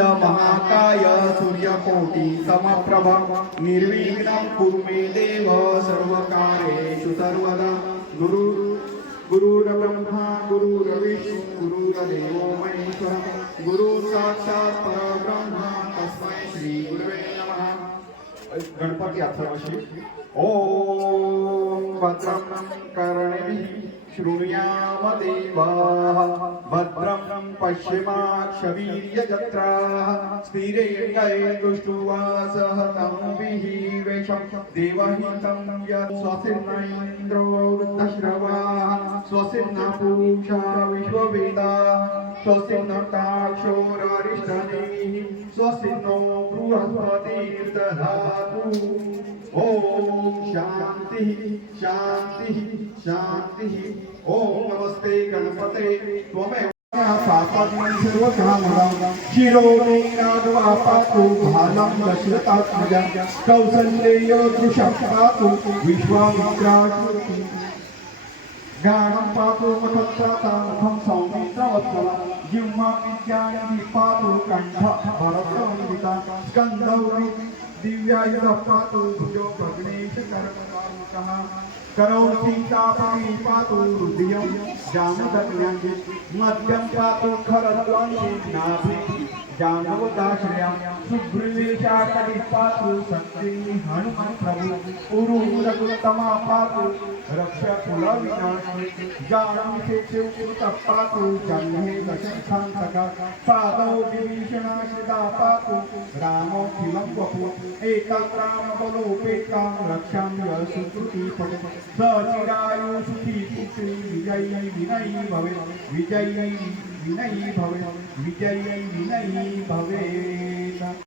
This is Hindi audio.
महाकाय सूर्यकोटि समप्रभ निर्विघ्नं कुरु मे देव सर्वकारेषु सर्वदा। गुरु, गुरुर्ब्रह्मा, गुरुरविष्णु, गुरुरदेवो महेश्वरः। गुरुः साक्षात् गणपती अथर्वशी ॐ भद्रं कर्णेभिः शृणुयाम देवाः भद्रं पश्यमाक्षवीर्यजत्राः स्थिरेण्डये दृष्टुवासः तमुभिः वेषं देवहितं यत् स्वसिर्न इन्द्रो वृद्धश्रवाः. स्वसिर्न पूषा विश्ववेदाः ताक्षोररिष्टनेमिः स्वसिर्नो बृहस्पतिर्दधातु ॐ शान्तिः शान्तिः शान्तिः। ॐ नमस्ते गणपते। त्वमेव कौसल्येयो पातु मुखं सौमित्रवत्सला जिह्वा विद्यानि पातु कण्ठ भरतवन्दिता स्कन्दौ दिव्यायुध पातु भुजो भग्नेश कर्मकारुकः करौ सीतापति पातु हृदयं जानवदाश्रयां सुग्रीवेशाकरि पातु शक्ति हनुमन् प्रभु उरुरकुतमा पातु रक्ष कुलविनाशि जानं शेषुकृतः पातु जह्ने दशशान्तका पादौ विभीषणाश्रिता पातु रामोऽखिलं वपु एकां रामबलोपेतां रक्षां सुकृति पटु स चिरायु सुखी पुत्री विजयी विनयी भवे विजयी વિનયી ભવે વિજયી વિનયી ભવે